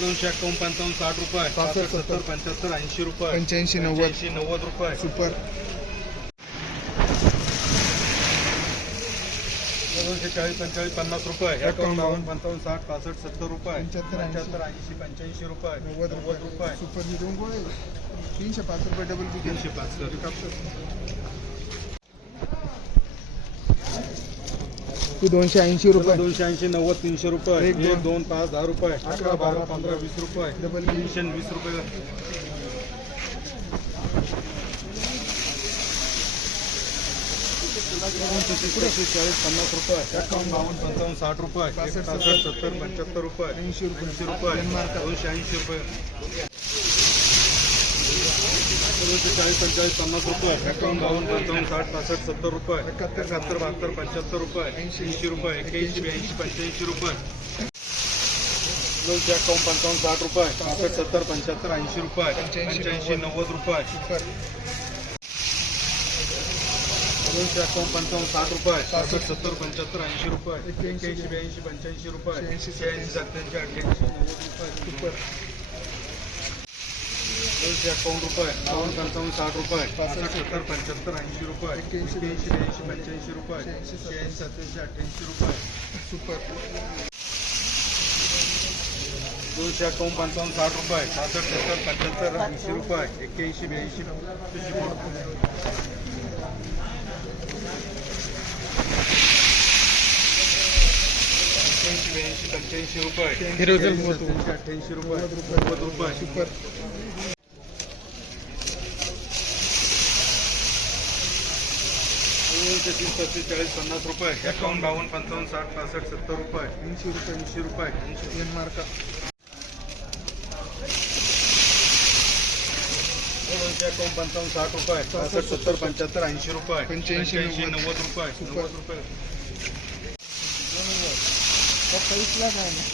दोनशे एकावन्न पंचावन्न साठ रुपये पासष्ट, सत्तर. पंच्याहत्तर ऐंशी रुपये पंच्याऐंशी नव्वद. ऐंशी नव्वद रुपये. सुपर. दोनशे चाळीस पंचेचाळीस पन्नास रुपये. एकावन्न बावन्न. पंचावन्न साठ पासष्ट सत्तर रुपये. पंच्याहत्तर. पंच्याहत्तर ऐंशी पंच्याऐंशी रुपये. नव्वद नव्वद रुपये. सुपर ही दोन तीनशे पाच रुपये डबल बी तीनशे पाच. कर ही दोनशे ऐंशी रुपये. दोनशे ऐंशी नव्वद तीनशे रुपये. एक, दोन. दोन पाच दहा रुपये. अकरा बारा पंधरा वीस रुपये. डबल तीनशे वीस रुपये. चाळीस पन्नास रुपये. एकावन्न बावन्न पंचावन्न साठ रुपये. पासष्ट, सत्तर पंच्याहत्तर रुपये. ऐंशी रुपये. ऐंशी रुपये. दोनशे ऐंशी रुपये. चाळीस पंचेचाळीस पन्नास रुपये एकावन्न बावन्न पंचावन्न साठ पासष्ट सत्तर रुपये एकाहत्तर, शहात्तर बहात्तर पंच्याहत्तर रुपये ऐंशी. ऐंशी रुपये एक्क्याऐंशी ब्याऐंशी पंच्याऐंशी रुपये दोनशे एकावन्न पंचावन्न साठ रुपये पासष्ट सत्तर पंच्याहत्तर ऐंशी रुपये पंच्याऐंशी, नव्वद रुपये दोनशे एकावन्न पंचावन्न साठ रुपये पासष्ट सत्तर पंच्याहत्तर ऐंशी रुपये एक्क्याऐंशी, ब्याऐंशी पंच्याऐंशी रुपये ऐंशी शहाऐंशी सत्त्याऐंशी अठ्ठ्याऐंशी नव्वद रुपये एकावन्न रुपये बावन्न पंचावन्न साठ रुपये सत्तर पंच्याहत्तर ऐंशी रुपये एक्क्याऐंशी, एक्याऐंशी ब्याऐंशी पंच्याऐंशी रुपये शहाऐंशी, सत्याऐंशी अठ्ठ्याऐंशी रुपये. सुपर. दोनशे एकावन्न पंचावन्न साठ रुपये पासष्ट सत्तर पंच्याहत्तर ऐंशी रुपये एक्क्याऐंशी ब्याऐंशी एक्क्याऐंशी ब्याऐंशी पंच्याऐंशी रुपये. अठ्ठ्याऐंशी रुपये. नव्वद रुपये. दोनशे तीस पस्तीस चाळीस पन्नास रुपये. एकावन्न बावन्न पंचावन्न साठ पासष्ट सत्तर रुपये. ऐंशी रुपये. ऐंशी. रुपये डेन्मार्क दोनशे एकावन्न पंचावन्न साठ रुपये. पासष्ट सत्तर पंच्याहत्तर ऐंशी रुपये. पंच्याऐंशी, पंच्याऐंशी नव्वद. रुपये. नव्वद रुपये.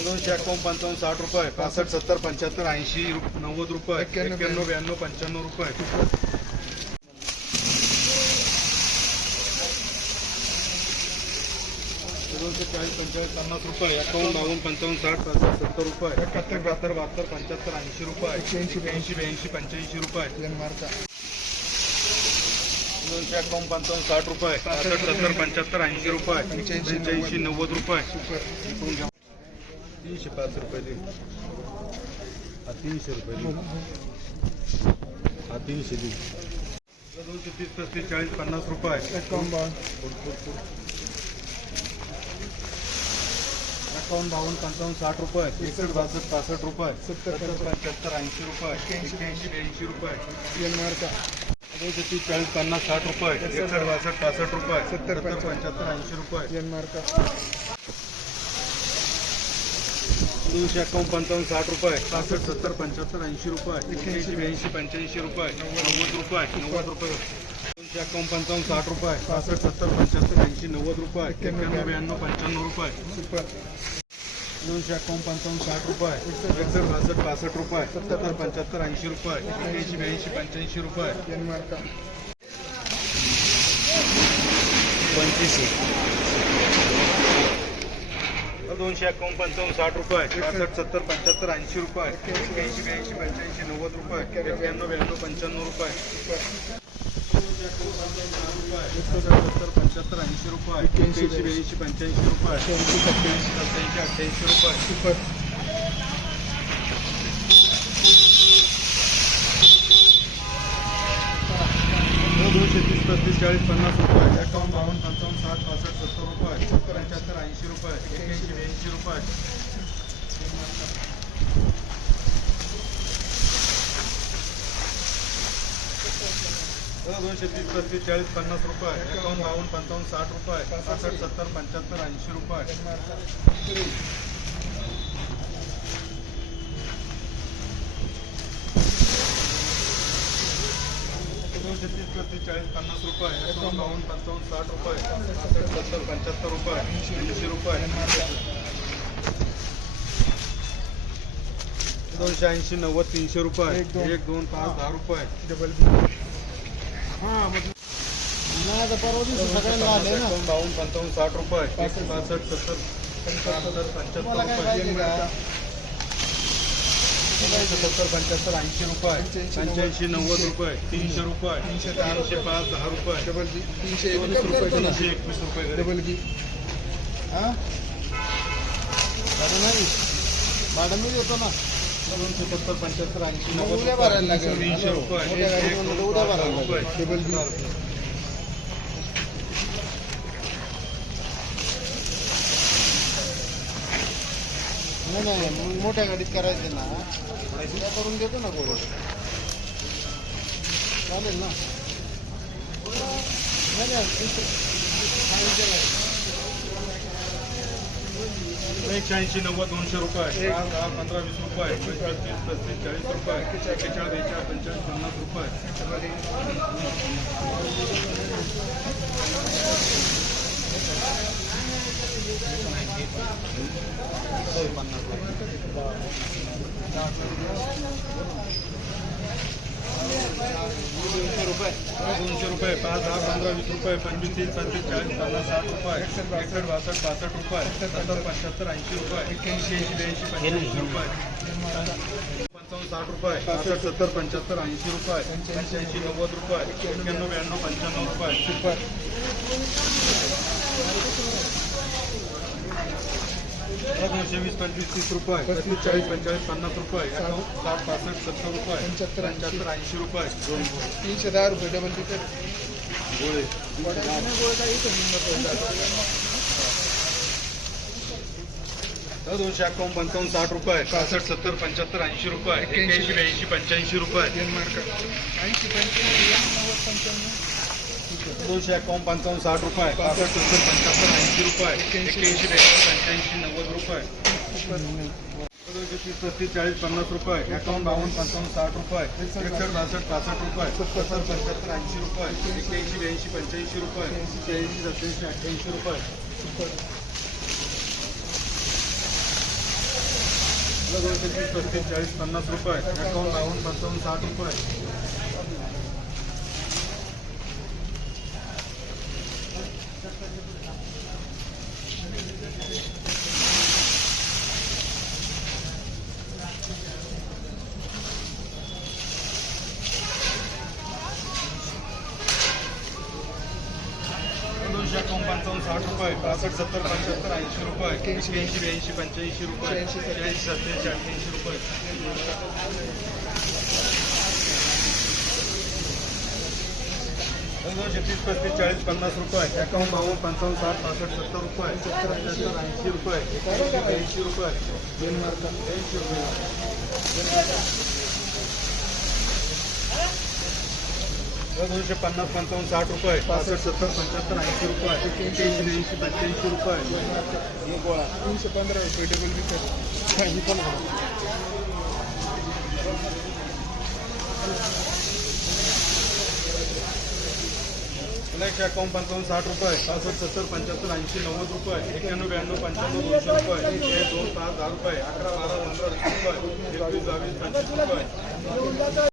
दोनशे एकावन्न पंचावन्न साठ रुपये. पासष्ट सत्तर पंच्याहत्तर ऐंशी नव्वद रुपये. एक्क्याण्णव ब्याण्णव पंच्याण्णव रुपये. दोनशे चाळीस पंचेचाळीस पन्नास रुपये. एकावन्न बावन्न पंचावन्न साठ पासष्ट सत्तर रुपये. एकाहत्तर, एकाहत्तर बहात्तर पंच्याहत्तर ऐंशी रुपये. एक्क्याऐंशी, ब्याऐंशी ब्याऐंशी पंच्याऐंशी रुपये. दोनशे एकावन्न पंचावन्न साठ रुपये. पासष्ट सत्तर पंच्याहत्तर ऐंशी रुपये. पंच्याऐंशी, नव्वद रुपये. तीनशे पाच रुपये दे. तीनशे रुपये हा तीनशे दे. दोनशे तीस पस्तीस चाळीस पन्नास रुपये. एकावन्न बावन्न पंचावन्न साठ रुपये. एकसष्ट बासष्ट पासष्ट रुपये. सत्तर, पंच्याहत्तर ऐंशी रुपये. एक्क्याऐंशी. ब्याऐंशी रुपये. डेन्मार्क दोनशे तीस चाळीस पन्नास साठ रुपये. एकसष्ट बासष्ट पासष्ट रुपये. सत्तर, पंच्याहत्तर ऐंशी रुपये. डेन्मार्क दोनशे एकावन्न पंचावन्न साठ रुपये. पासष्ट. सत्तर पंच्याहत्तर ऐंशी रुपये. एक्क्याऐंशी. ब्याऐंशी पंच्याऐंशी रुपये. नव्वद रुपये. नव्वद रुपये. एकावन्न पंचावन्न साठ रुपये पासष्ट सत्तर पंच्याहत्तर ऐंशी नव्वद रुपये एक्क्याण्णव ब्याण्णव पंच्याण्णव रुपये. दोनशे एकावन्न पंचावन्न साठ रुपये एकसष्ट. बासष्ट पासष्ट रुपये सत्तर पंच्याहत्तर. ऐंशी रुपये एक्क्याऐंशी ब्याऐंशी पंच्याऐंशी रुपये. पंचवीस. दोनशे एकावन्न पंचावन्न साठ रुपये पासष्ट सत्तर पंच्याहत्तर ऐंशी रुपये एक्क्याऐंशी. ब्याऐंशी पंच्याऐंशी नव्वद रुपये एक्क्याण्णव ब्याण्णव पंच्याण्णव रुपये. पंच्याहत्तर ऐंशी रुपये एक्क्याऐंशी ब्याऐंशी पंच्याऐंशी रुपये. शहाऐंशी सत्त्याऐंशी सत्याऐंशी अठ्ठ्याऐंशी रुपये सुपर दोनशे तीस पस्तीस चाळीस पन्नास रुपये अठ्ठावन्न बावन्न पंचावन्न साठ पासष्ट सत्तर रुपये. सत्तर पंच्याहत्तर ऐंशी रुपये. एक्क्याऐंशी ब्याऐंशी रुपये. दोनशे तीस पस्तीस चाळीस पन्नास रुपये एकावन्न बावन्न पंचावन्न साठ रुपये पासष्ट सत्तर पंच्याहत्तर ऐंशी रुपये दोनशे तीस पस्तीस चाळीस पन्नास रुपये एकावन्न बावन्न पंचावन्न साठ रुपये पासष्ट सत्तर पंच्याहत्तर रुपये ऐंशी रुपये दोनशे ऐंशी नव्वद तीनशे रुपये एक, दोन. एक दोन पाच दहा रुपये डबल सगळ्यांना आले ना बावन्न पंचावन्न साठ रुपये पासष्ट. पासष्ट सत्तर पंच्याहत्तर पंच्याहत्तर सत्तर पंच्याहत्तर ऐंशी रुपये पंच्याऐंशी नव्वद रुपये तीनशे रुपये तीनशे दहा रुपये. पाच दहा रुपये डबल जी तीनशे दोनशे एकवीस रुपये रुपये तीनशे एकवीस रुपये घरी. डबल जी हा नाही मॅडम मी देतो ना दोनशे सत्तर पंच्याहत्तर ऐंशी मग उद्या भरायला लागेल तीनशे रुपये मोठ्या गाडीत उद्या भरायला लागेल नाही नाही मग मोठ्या गाडीत करायचे ना. उद्या करून देतो ना गोड चालेल ना. नाही नाही आहे सांगितलं एकशे ऐंशी नव्वद दोनशे रुपये. दहा पंधरा वीस रुपये. पस्तीस तीस पस्तीस चाळीस रुपये. एक्केचाळीस बेचाळीस पंचेचाळीस पन्नास रुपये दोनशे रुपये दोनशे रुपये पाच दहा पंधरा वीस रुपये पंचवीस पंचवीस चाळीस पन्नास साठ रुपये एकसष्ट बासष्ट बासष्ट रुपये सत्तर पंच्याहत्तर ऐंशी रुपये एक्क्याऐंशी ऐंशी ब्याऐंशी पंच्याऐंशी रुपये. पंचावन्न साठ रुपये पासष्ट सत्तर पंच्याहत्तर ऐंशी रुपये पंच्याऐंशी नव्वद रुपये एक्क्याण्णव ब्याण्णव पंच्याण्णव रुपये. सुपर दोनशे वीस पंचवीस तीस रुपये पस्तीस चाळीस पंचेचाळीस पन्नास रुपये साठ पासष्ट सत्तर रुपये पंच्याहत्तर, पंच्याहत्तर ऐंशी रुपये. दोन तीनशे दहा रुपये डबल तिकीट दोनशे अकावन्न पंचावन्न साठ रुपये पासष्ट सत्तर पंच्याहत्तर ऐंशी रुपये एक्क्याऐंशी ब्याऐंशी पंच्याऐंशी रुपये दोनशे एकावन्न पंचावन्न साठ रुपये पासष्ट सत्तर पंच्याहत्तर ऐंशी रुपये एक्क्याऐंशी ब्याऐंशी पंच्याऐंशी नव्वद रुपये. दोनशे चाळीस पन्नास रुपये एकावन्न बावन्न पंचावन्न साठ रुपये एकसष्ट बासष्ट पासष्ट रुपये सत्तर पंच्याहत्तर ऐंशी रुपये एक्क्याऐंशी ब्याऐंशी पंच्याऐंशी रुपये शहाऐंशी सत्याऐंशी अठ्ठ्याऐंशी रुपये. दोनशे तीस पस्तीस चाळीस पन्नास रुपये एकावन्न बावन्न पंचावन्न साठ रुपये दोनशे एकावन्न पंचावन्न साठ रुपये पासष्ट सत्तर पंच्याहत्तर ऐंशी रुपये एक्क्याऐंशी. ब्याऐंशी ब्याऐंशी पंच्याऐंशी रुपये शहाऐंशी, शहाऐंशी सत्याऐंशी अठ्ठ्याऐंशी रुपये. तीस पस्तीस चाळीस पन्नास रुपये. एकावन्न बावन्न पंचावन्न साठ पासष्ट सत्तर रुपये. सत्तर पंच्याहत्तर ऐंशी रुपये. ऐंशी रुपये. ऐंशी रुपये. दोनशे पन्नास पंचावन्न साठ रुपये. पासष्ट सत्तर पंच्याहत्तर ऐंशी रुपये. एक्क्याऐंशी ब्याऐंशी पंच्याऐंशी रुपये. गोळा. तीनशे पंधरा रुपये डबल विकेट ही पण. एकशे एकावन्न पंचावन्न साठ रुपये. पासष्ट सत्तर पंच्याहत्तर ऐंशी नव्वद रुपये. एक्क्याण्णव ब्याण्णव पंच्याण्णव दोनशे रुपये. एक दोन पाच दहा रुपये. अकरा बारा पंधरा रुपये. एकवीस बावीस पंचवीस रुपये.